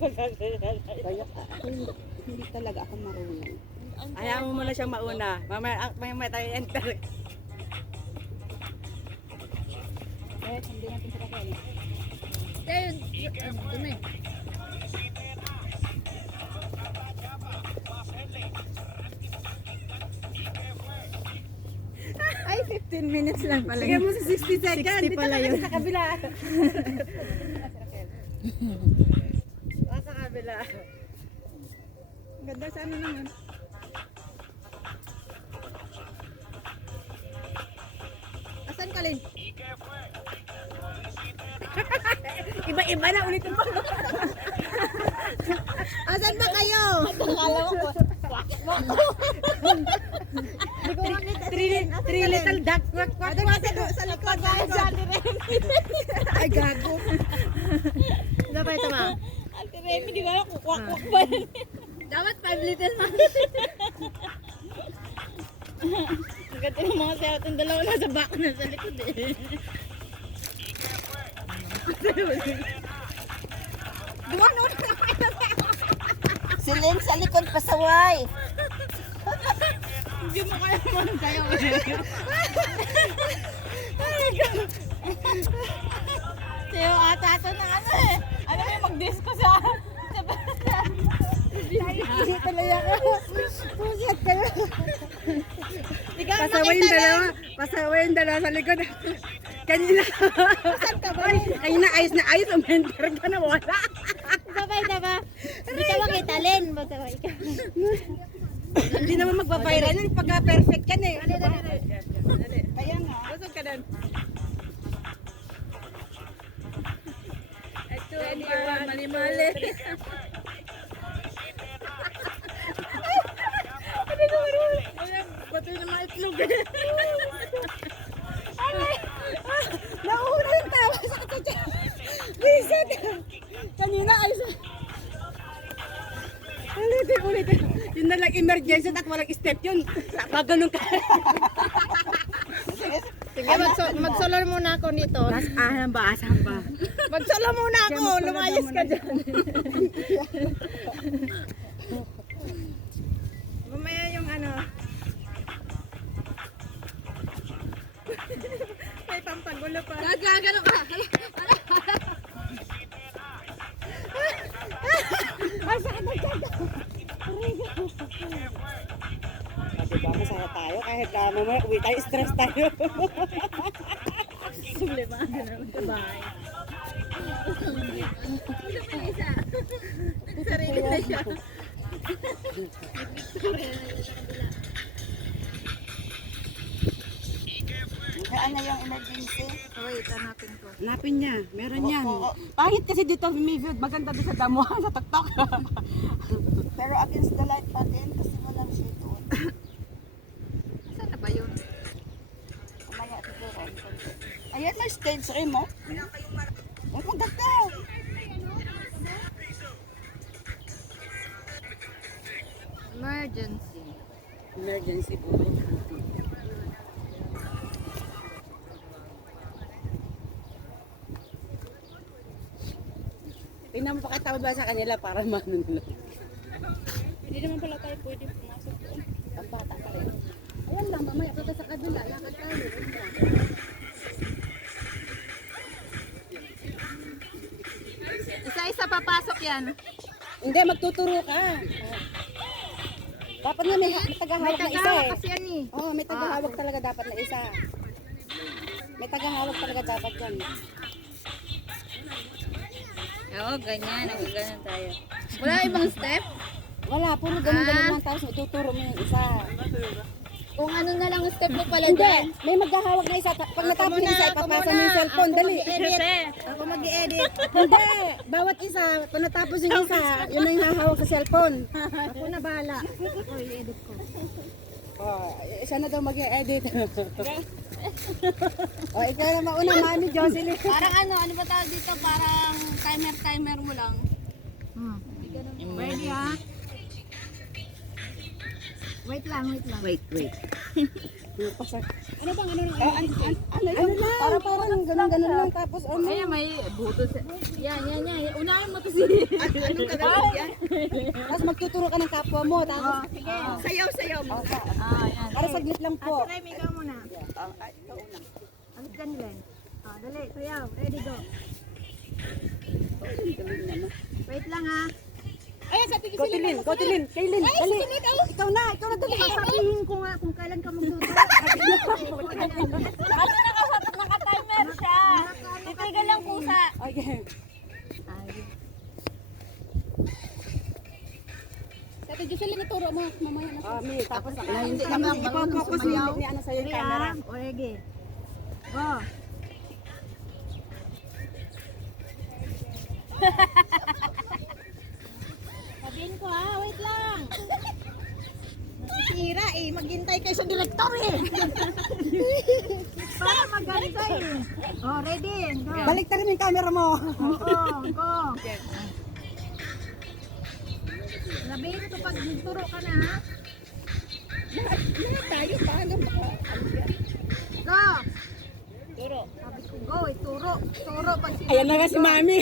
Kaya hindi, hindi talaga ako marunong. Hayaan mo muna siyang mauna. Mamaya, ah, mamaya tayo enter. Eh, hindi natin kakaya. Kaya yun, ano, dumi. Ay, 15 minutes lang pala. Sige mo sa 60 seconds. 60 Dito pala yun. Sa kabila. Kabila. Ganda sa ano naman. Asan ka, Lin? Iba-iba na ulitin mo. Asan ba kayo? Akala ko, Three, three little duck. Quack, Asan ba sa, likod? Ay, gago. Ito ba ito ba? Remy, di ba kukwak-kwak ba yan? Dapat 5 little man. Ang ganda ng mga sayo. Itong dalawa nasa back na sa likod eh. Gumano na Si Len sa likod pasaway. Hindi mo kaya man kayo. Sayo ata ito ng ano eh. Ano may mag-disco sa... Hindi talaga ako. Kayo. Ikaw ang Pasaway yung dalawa. Pasaway yung dalawa sa likod. Kanina. Saan ka ba? Ay, kanina ayos na ayos. Umenter ka na wala. Sabay na ba? Hindi ka makita, Len. Masaway ka. Hindi naman magbabayran yun pagka perfect Nauna yung tawa sa kanya. Visit. Kanina ay sa... Ulitin, ulitin. Yun na emergency at walang step yun. Pag ganun ka. Sige, magso- mag-solo muna ako nito. Asan ba? Asan ba? Mag-solo muna ako. Lumayas ka dyan. Tayo, stress tayo. Sule ba? Ganun sa bahay. Sarili na siya. Saan na yung emergency? Wait, hanapin ko. Hanapin niya, meron yan. Oo. Pangit kasi dito may view, maganda doon sa damo, sa tuktok. Pero against the light pa din kasi Ayan, may stage rin mo. Ay, ang ganda. Emergency. Emergency po. Tingnan mo pa kita ba sa kanila para manunod. Hindi naman pala tayo pwede pumasok yan. Hindi, magtuturo ka. Dapat nga may, may tagahawak na isa eh. kasi yan eh. Oo, oh, may tagahawak talaga dapat na isa. May tagahawak talaga dapat yan. Oo, ganyan. Ganyan tayo. Wala ibang step? Wala, puro ganun-ganun lang tapos ituturo mo yung isa. Kung ano na lang step mo pala Hindi, dyan. may maghahawak na isa. Pag natapos yung isa, ipapasa mo yung cellphone. Dali. Ako mag-edit. Hindi, bawat isa, pag natapos yung isa, yun na yung hahawak sa cellphone. Ako na bahala. Ako i-edit ko. Oh, isa na daw mag-edit. oh, ikaw na mauna, Mami Jocelyn. Parang ano, ano ba tawag dito? Parang timer-timer mo lang. Hmm. Ready ha? Wait lang, wait lang. Wait, wait. Ano bang, ano, ano, Ah, an, an, ano ano lang, Para parang ganun-ganun lang, tapos ano. Ayan, may buto sa... Yan, yan, yan. Unahin mo to si... An, anong gagawin yan? Tapos magtuturo ka ng kapwa mo, tapos, Sige. Sayaw, sayaw mo. Ah, yan. para saglit lang po. Ate Remy, ikaw muna. Ah, ikaw una. Alit ka nila. Ah, dali, sayaw. Ready, go. Wait lang ha. Ayan, sa tigil Kotilin, Kotilin, Kaylin, dali. Ikaw na, ikaw na dali. Sasabihin ko nga kung kailan ka magtuturo. Ano naka-timer siya? Titigal lang pusa. Okay. Sa tigil sila ituro mo, mamaya na. Ah, mi, tapos ako. Ah, hindi naman ipo-focus ni, ni ano sa'yo yung camera. ha. O, ready. Go. Sabihin ko ha, wait lang. Nasisira eh, maghintay director eh. Para maganda eh. Oh, ready, go. Balik na rin yung camera mo. Oo, go. Sabihin ko pag turo ka na ha. Mga tayo, paano ba? Go. Turo. Sabi ko, go eh, turo. Turo pag sinabi. Ayan na nga si Mami.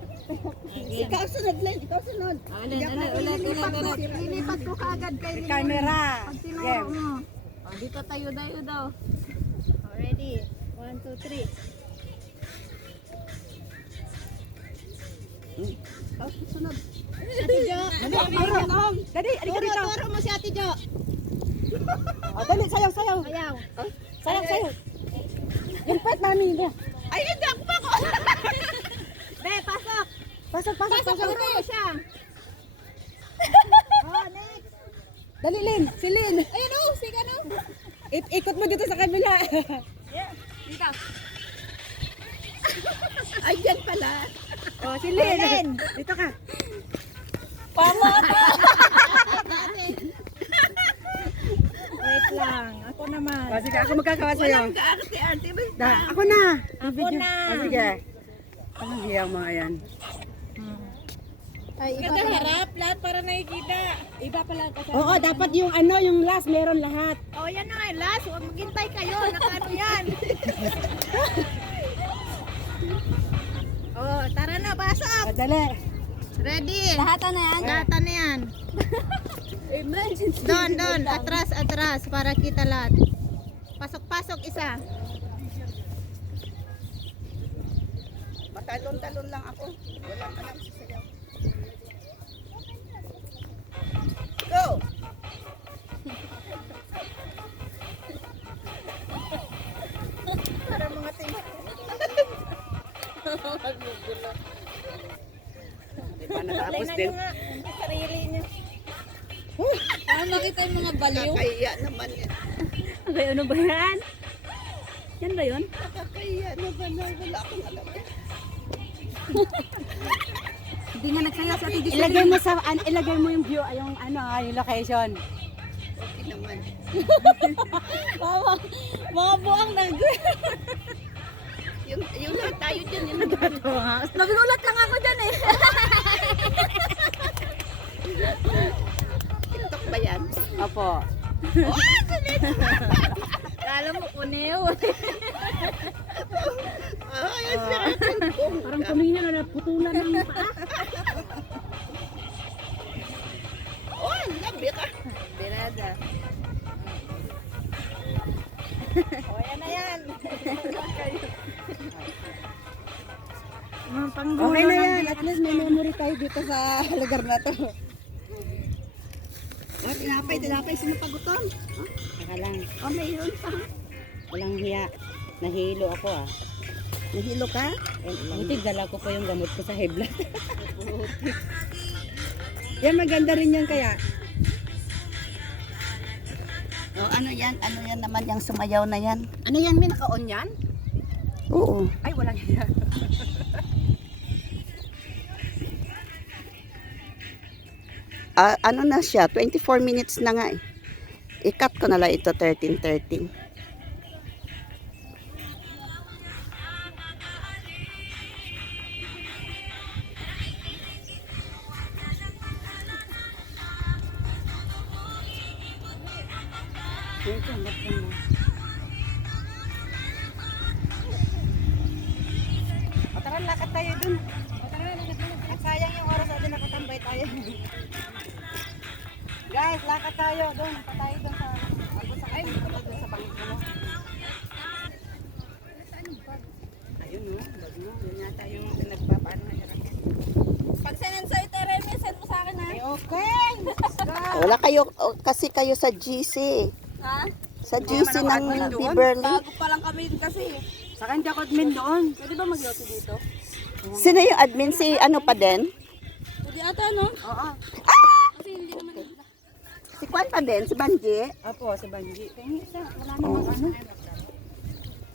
Ikaw sunod lang, ikaw sunod. Ulit, ulit, ulit, ulit, ulit. Lilipat ko kaagad kay Leon. camera. Pag tinuro Game. mo. O, dito tayo tayo daw. Ready? One, two, three. Ikaw sunod. Ate Jo. Dali, alika Turo, dito. turo mo si Ate Jo. Oh, dali, sayaw, sayaw. Ayaw. Sayaw, sayaw. Yung pet, Mami. Yan. Ay, hindi ako pa ko. Be, pasok. Pasok, pasok, Pasok, pasok. mo siya. oh, next. Dali, Lin. Si Lin. Ayun o, sige ano. Ik- ikot mo dito sa kabila. Ay, dyan pala. oh, si Lin. Dito ka. Wait lang. Ako naman. Oh, sige, ako magkakawa sa'yo. Walang kaarte-arte. Basta. Da, ako na. Ako na. Oh, sige. Ano hiyang mga yan? Ay, iba Ganda pala. harap, lahat para nakikita. Iba pala kasi. Oo, dapat yung ano, yung last, meron lahat. Oh, yan na nga, last. Huwag maghintay kayo. Nakaano yan. oh, tara na, pasok. Oh, dali. Ready? Lahatan na yan. Data na yan. Emergency. Doon, doon. Atras, atras. Para kita lahat. Pasok, pasok isa. Matalon-talon lang ako. Walang alam ba natapos din? Sarili niya. Para makita yung mga baliw. Nakakahiya naman yan. Okay, ano ba yan? Yan ba yun? Nakakahiya naman na wala akong alam. Hindi nga nagsayaw sa tigil. Ilagay mo sa, an, ilagay mo yung view, yung ano, yung location. Okay naman. Mga, mga buang nag... Yung, yung lahat tayo dyan, yun. Nagulat lang ako dyan eh. TikTok ba yan? Opo. Kala mo kunew. Ay, ang sarap. Parang kumina na naputulan ng paa. Oh, labi ka. Birada. O, yan na yan. Mga panggulo Okay na yan. At least may memory tayo dito sa lugar na to. Tinapay, tinapay, sinupagutom. Saka lang. Oh, mayroon pa. Walang hiya. Nahilo ako ah. Nahilo ka? Buti dala ko pa yung gamot ko sa blood. yan maganda rin yan kaya. Oh, ano yan? Ano yan naman yung sumayaw na yan? Ano yan, may naka-on yan? Oo. Ay, walang hiya. uh, ano na siya, 24 minutes na nga eh. I-cut ko na lang ito 13-13. Thank you. Yun yata yung pinagpapaano. Pag sinend sa'yo, Tereme, send mo sa akin ha. Eh, okay. Wala kayo, oh, kasi kayo sa GC. Ha? Sa GC naman ako admin ng doon. Beverly. Bago pa lang kami kasi. Sa kanya ko admin doon. Pwede ba magyoto dito? Sino yung admin? Si ano pa din? Pwede ata, no? Oo. Kasi hindi naman. Si Kwan pa din? Si Banji? Apo, si Banji. Kaya isa, wala namang ano.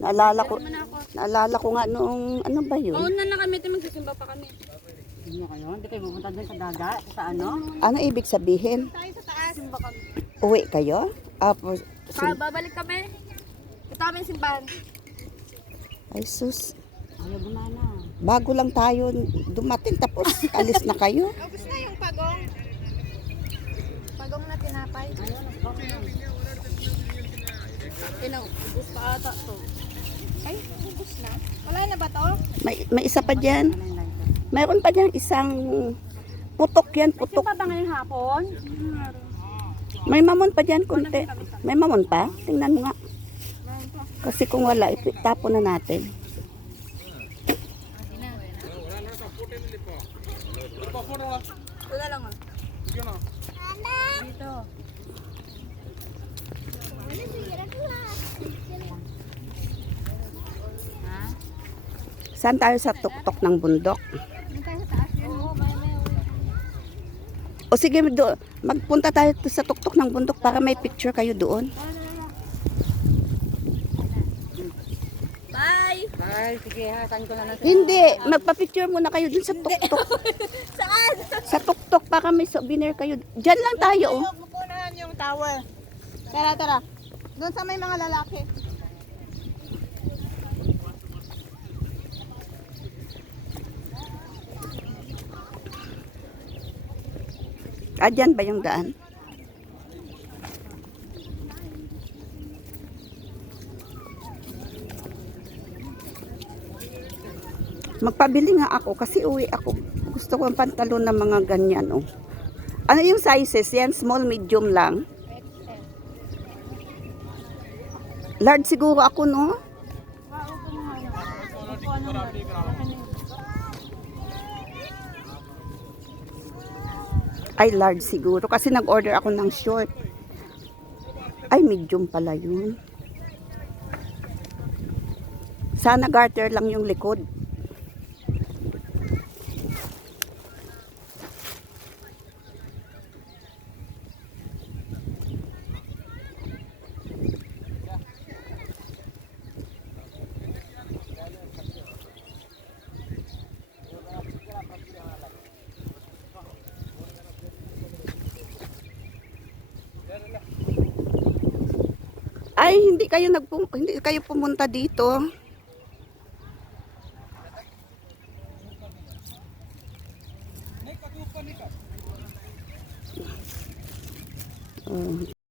Naalala ko, naalala ko nga noong, ano ba yun? Mauna na kami, ito magsisimba pa kami. Hindi kayo, hindi kayo pupunta doon sa dagat, sa ano. Ano ibig sabihin? Tayo sa taas. Simba kami. Uwi kayo? Apo, Pa, babalik kami. Ito kami simbahan. ay sus. Ayaw bumana. Bago lang tayo dumating tapos alis na kayo. Ubus na yung pagong. Pagong na tinapay. Ayaw, nagpapos na. Tinang, ubus pa ata to. Ay, ubus na. Wala na ba to? May, may isa pa dyan. Mayroon pa dyan isang putok yan, putok. ba ngayong hapon? May mamon pa dyan konti. May mamon pa? Tingnan mo nga. Kasi kung wala, itapon na natin. Wala lang ah. Dito. Saan tayo sa tuktok ng bundok? O sige, do, magpunta tayo sa tuktok ng bundok para may picture kayo doon. Bye! Bye, sige ha, ko na na Hindi, magpa-picture muna kayo dun sa tuktok. Saan? Sa tuktok para may souvenir kayo. Diyan lang tayo. Oh. Huwag mo punahan yung tower. Tara, tara. Doon sa may mga lalaki. Ah, dyan ba yung daan? Magpabili nga ako kasi uwi ako. Gusto ko ang pantalon ng mga ganyan. Oh. Ano yung sizes? Yan, small, medium lang. Large siguro ako, no? Ay, large siguro. Kasi nag-order ako ng short. Ay, medium pala yun. Sana garter lang yung likod. Ay, hindi kayo nagpum hindi kayo pumunta dito.